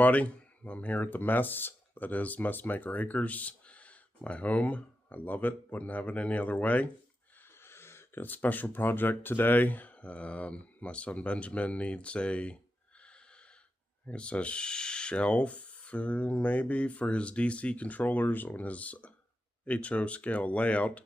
everybody. I'm here at the mess that is Messmaker Acres, my home. I love it, wouldn't have it any other way. Got a special project today. My son Benjamin needs a shelf maybe for his DC controllers on his HO scale layout.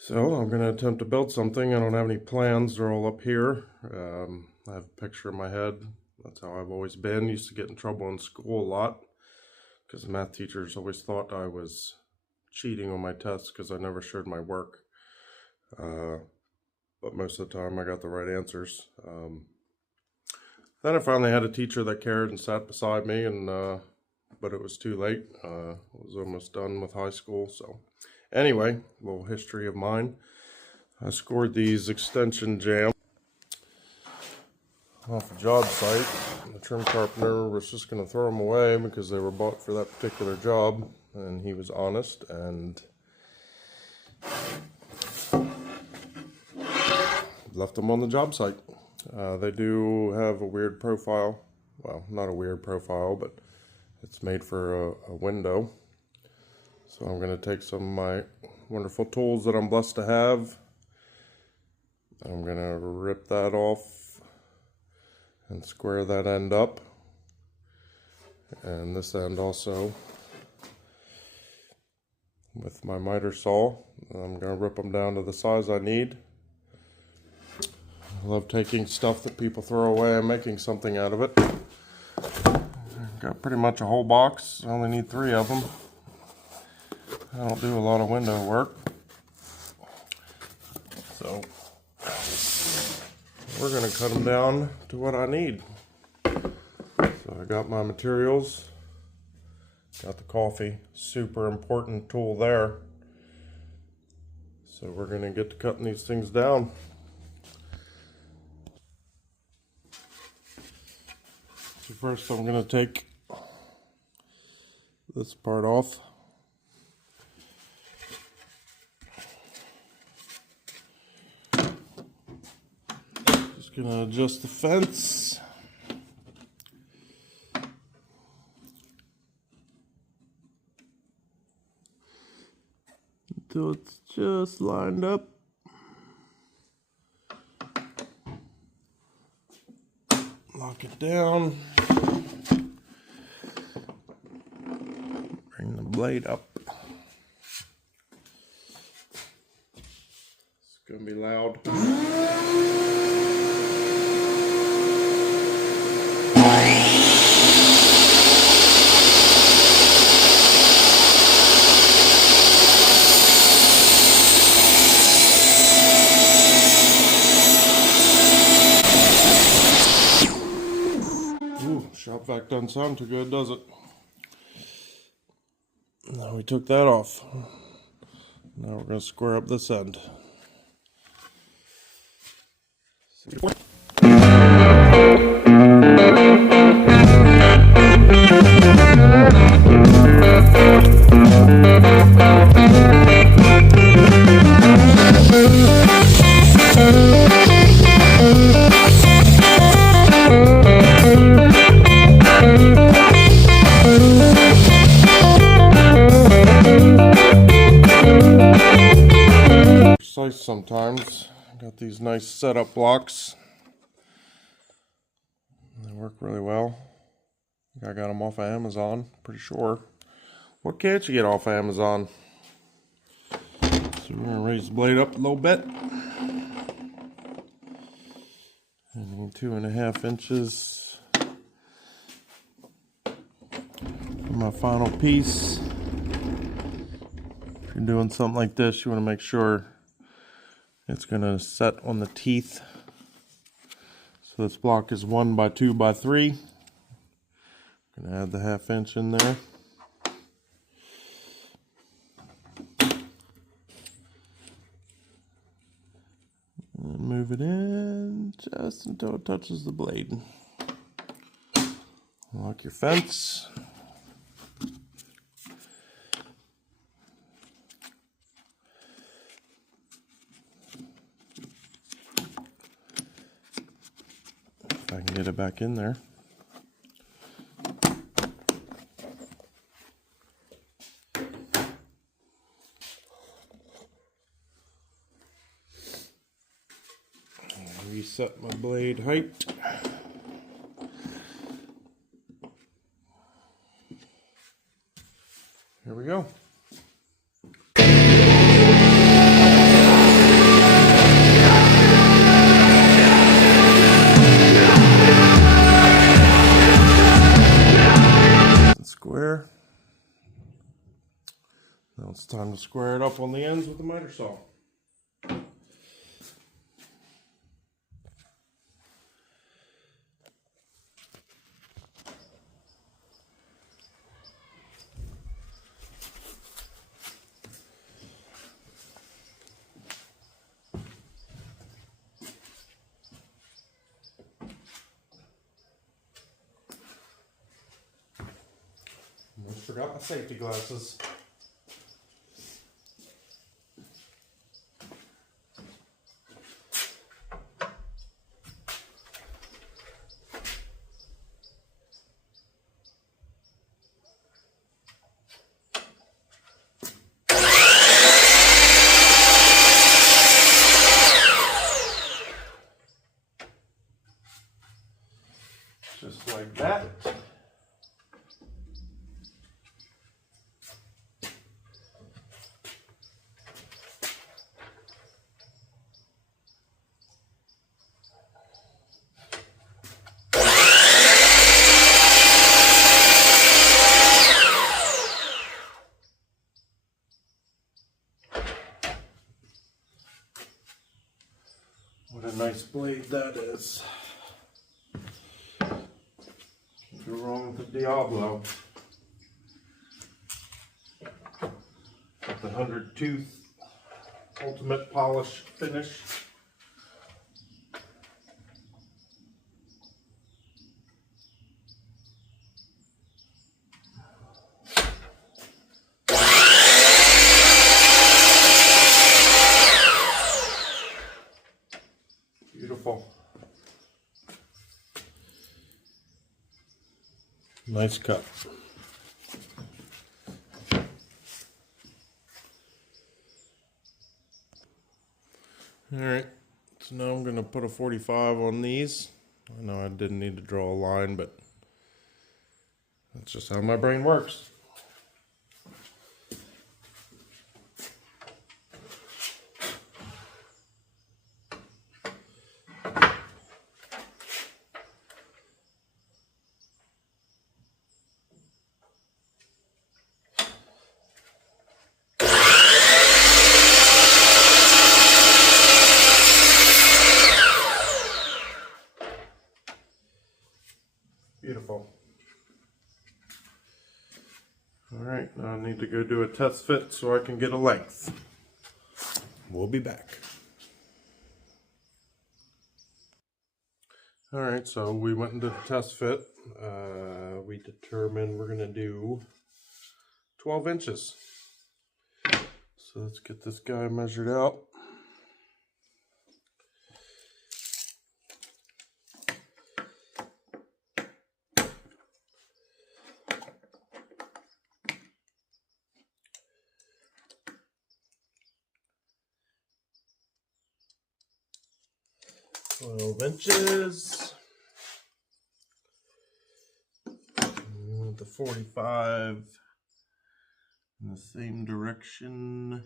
So I'm going to attempt to build something. I don't have any plans, they're all up here. I have a picture in my head. That's how I've always been. Used to get in trouble in school a lot because the math teachers always thought I was cheating on my tests because I never showed my work. But most of the time I got the right answers. Then I finally had a teacher that cared and sat beside me, and but it was too late. I was almost done with high school. So anyway, a little history of mine. I scored these extension jams off a job site. The trim carpenter was just going to throw them away because they were bought for that particular job, and he was honest and left them on the job site. They do have a weird profile. Well, not a weird profile, but it's made for a window. So I'm going to take some of my wonderful tools that I'm blessed to have. I'm going to rip that off and square that end up, and this end also with my miter saw. I'm going to rip them down to the size I need. I love taking stuff that people throw away and making something out of it. I've got pretty much a whole box. I only need 3 of them. I don't do a lot of window work, so we're going to cut them down to what I need. So I got my materials, got the coffee, super important tool there. So we're going to get to cutting these things down. So first I'm going to take this part off. Gonna adjust the fence. Until it's just lined up. Lock it down. Bring the blade up. It's gonna be loud. Shop vac doesn't sound too good, does it? Now we took that off. Now we're going to square up this end. Sometimes got these nice setup blocks. They work really well. I got them off of Amazon, pretty sure. What can't you get off of Amazon? So we're gonna raise the blade up a little bit. I need 2.5 inches for my final piece. If you're doing something like this, you want to make sure it's going to set on the teeth. So this block is 1 by 2 by 3. I'm going to add the 1/2 inch in there. And move it in just until it touches the blade. Lock your fence. If I can get it back in there. set my blade height. Here we go. Square. Now it's time to square it up on the ends with the miter saw. Almost forgot my safety glasses. Just like that. What a nice blade that is. Can't go wrong with the Diablo. Got the 100 tooth ultimate polish finish. Beautiful. Nice cut. Alright, so now I'm going to put a 45 on these. I know I didn't need to draw a line, but that's just how my brain works. Beautiful. Alright, now I need to go do a test fit so I can get a length. We'll be back. Alright, so we went into the test fit. We determined we're going to do 12 inches. So let's get this guy measured out. Inches. The 45 in the same direction.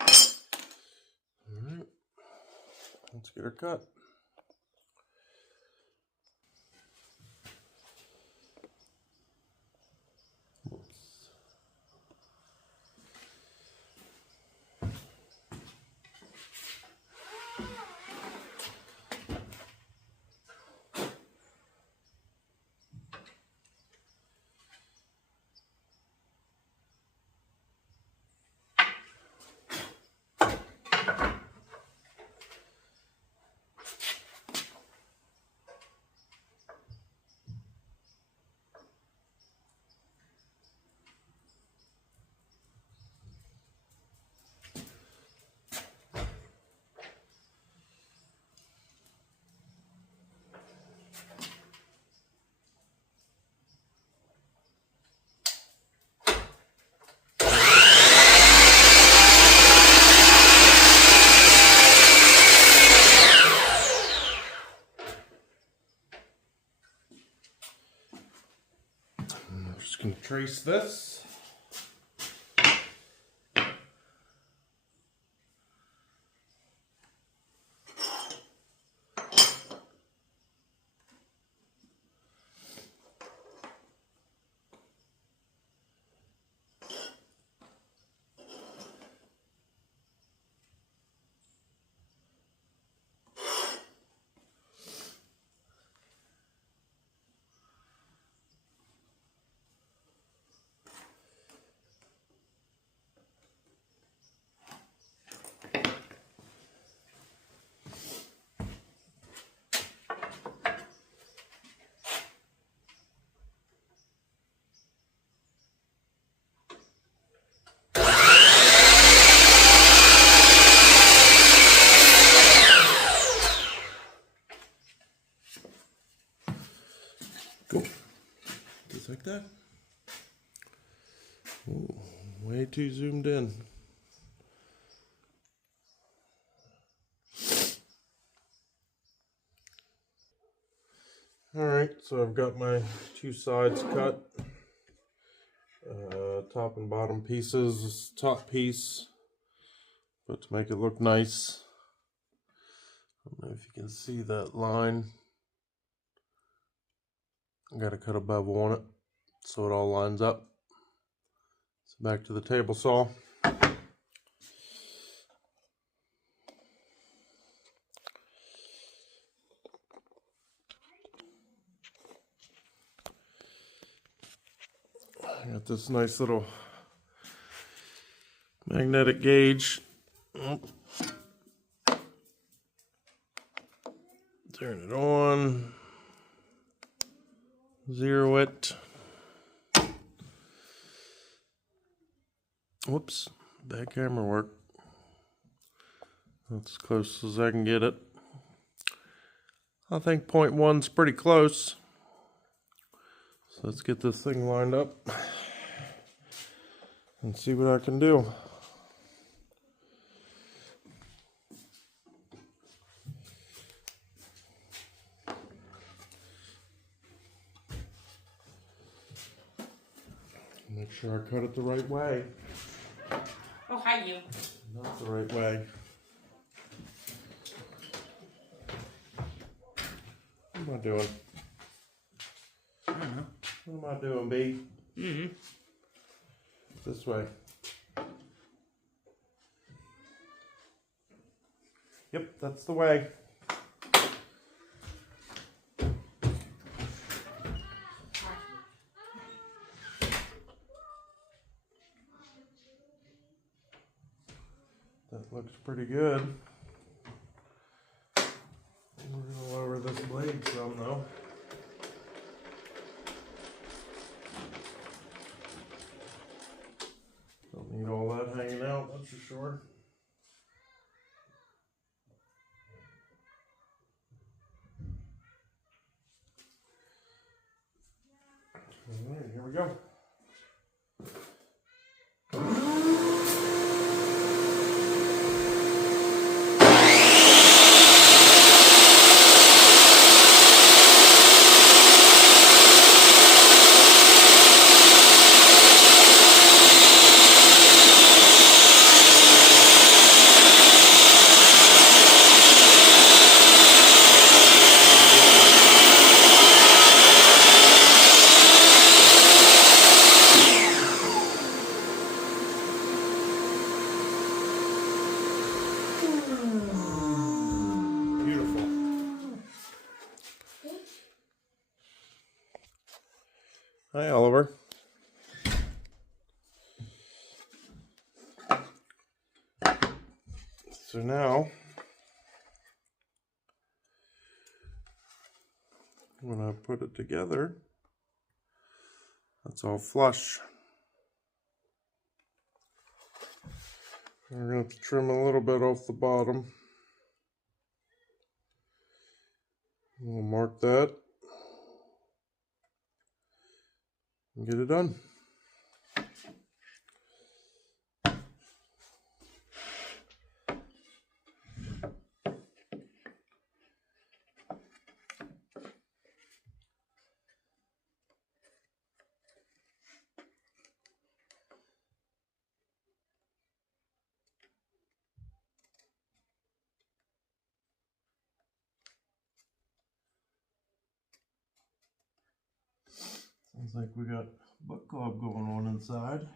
All right, let's get her cut. gonna trace this. Cool. Just like that. Ooh, way too zoomed in. Alright, so I've got my two sides cut. Top and bottom pieces. Top piece, but to make it look nice. I don't know if you can see that line. I gotta cut a bevel on it so it all lines up. So back to the table saw. I got this nice little magnetic gauge. Turn it on. Zero it. Whoops, bad camera work. That's as close as I can get it. I think 0.1's pretty close. So let's get this thing lined up and see what I can do. Make sure I cut it the right way. Oh, hi, you. Not the right way. What am I doing? I don't know. What am I doing, B? Mm-hmm. This way. Yep, that's the way. That looks pretty good. We're gonna lower this blade some though. Don't need all that hanging out, that's for sure. Alright, here we go. Beautiful. Hi, Oliver. So now, when I put it together, that's all flush. We're going to have to trim a little bit off the bottom. We'll mark that and get it done. Sounds like we got book club going on inside.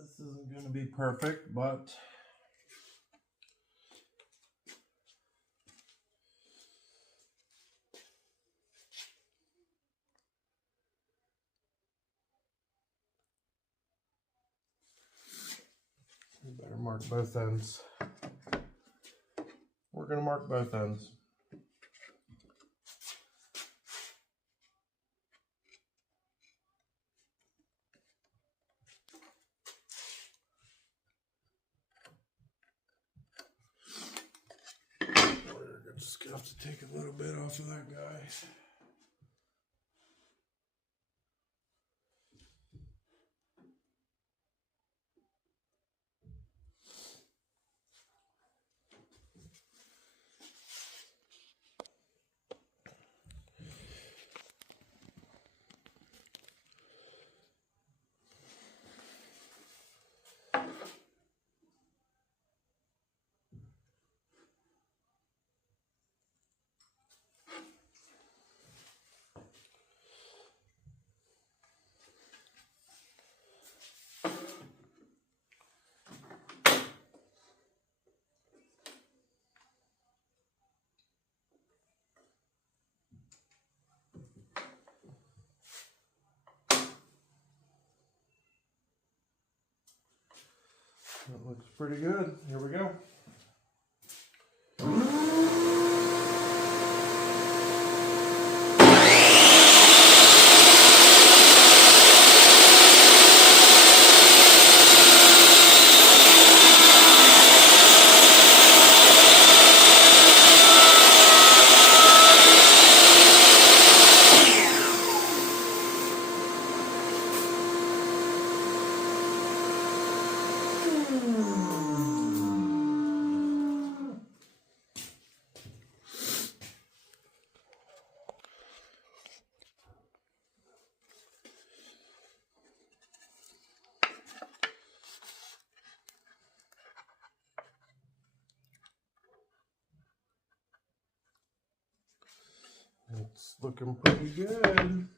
This isn't going to be perfect, but we better mark both ends. We're going to mark both ends. We're just going to have to take a little bit off of that guy. That looks pretty good. Here we go. It's looking pretty good.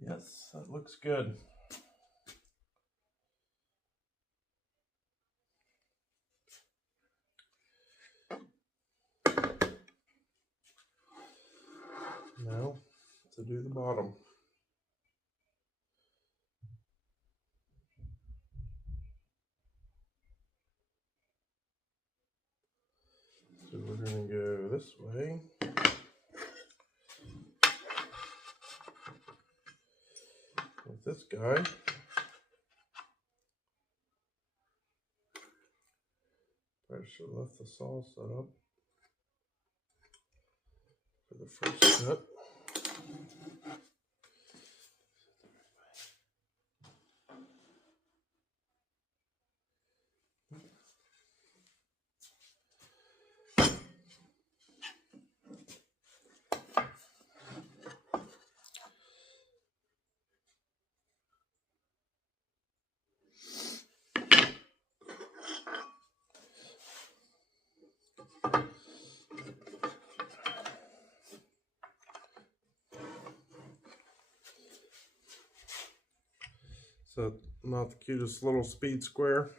Yes, that looks good. Now to do the bottom. So we're going to go this way. With this guy. I should have left the saw set up for the first cut. So not the cutest little speed square.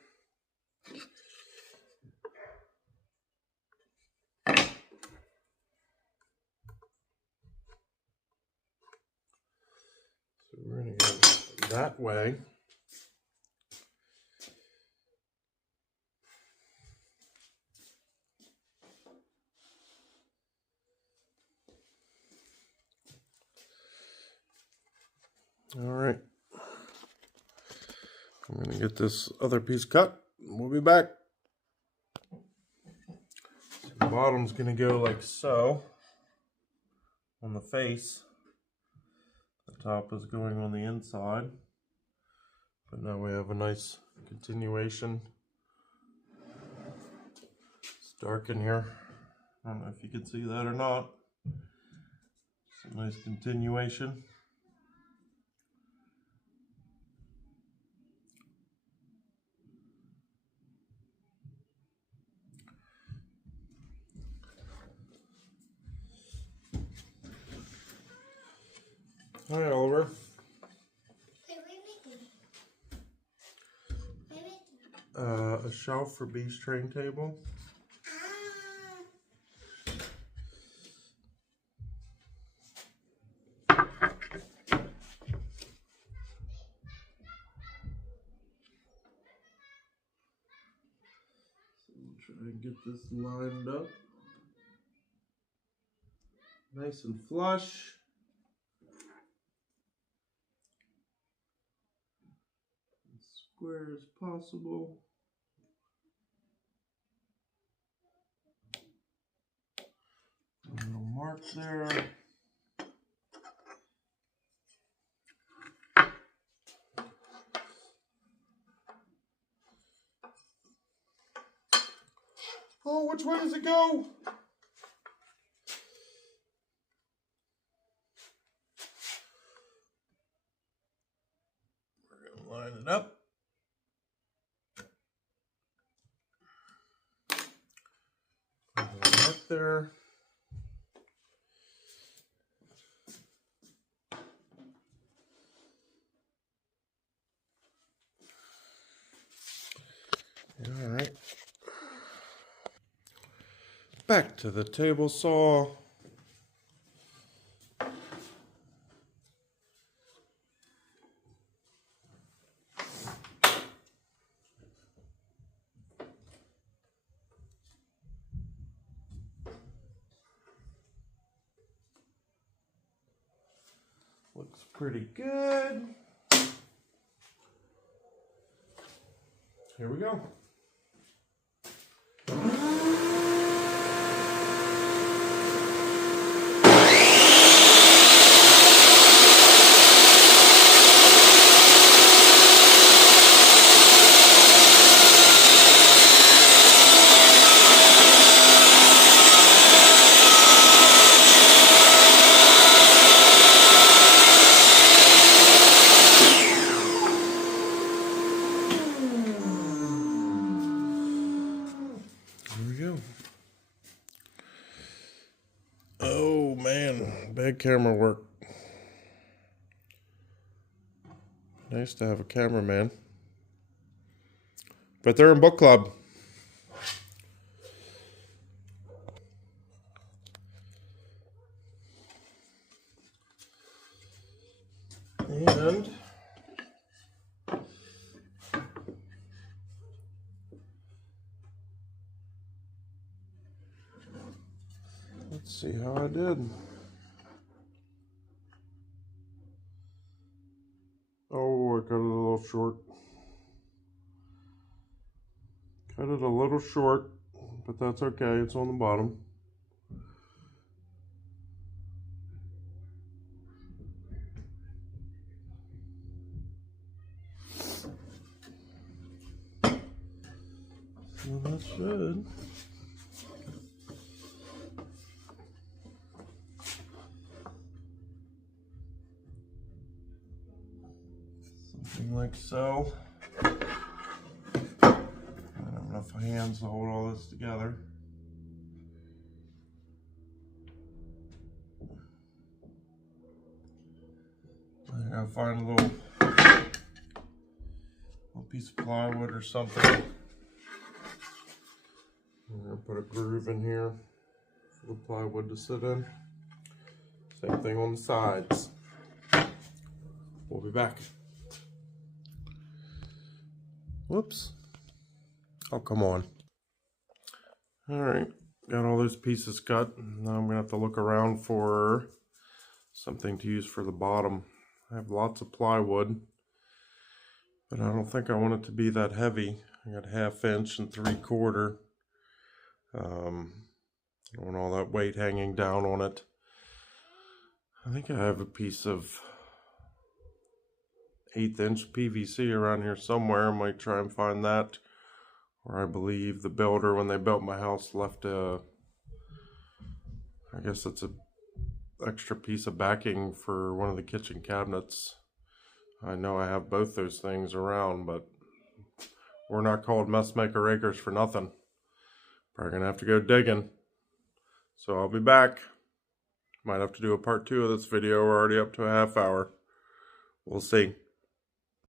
So we're going to go that way. All right. I'm going to get this other piece cut. We'll be back. The bottom's gonna go like so on the face. The top is going on the inside. But now we have a nice continuation. It's dark in here. I don't know if you can see that or not. It's a nice continuation. Hi, Oliver. A shelf for B's train table. Try and get this lined up. Nice and flush. As square as possible. A little mark there. Oh, which way does it go? We're gonna line it up. Put a little mark there. All right. Back to the table saw. Looks pretty good. Here we go. Oh man, bad camera work. Nice to have a cameraman. But they're in book club. And let's see how I did. Oh, I cut it a little short. Cut it a little short, but that's okay. It's on the bottom. So that's good. Something like so. I don't have enough hands to hold all this together. I gotta find a little piece of plywood or something. I'm gonna put a groove in here for the plywood to sit in. Same thing on the sides. We'll be back. Whoops. Oh, come on. All right, got all those pieces cut. Now I'm gonna have to look around for something to use for the bottom. I have lots of plywood, but I don't think I want it to be that heavy. I got 1/2 inch and 3/4. I don't want all that weight hanging down on it. I think I have a piece of 1/8" PVC around here somewhere. I might try and find that. Or I believe the builder, when they built my house, left I guess it's a extra piece of backing for one of the kitchen cabinets. I know I have both those things around, but we're not called Messmaker Acres for nothing. Probably gonna have to go digging. So I'll be back. Might have to do a part 2 of this video. We're already up to a half hour. We'll see.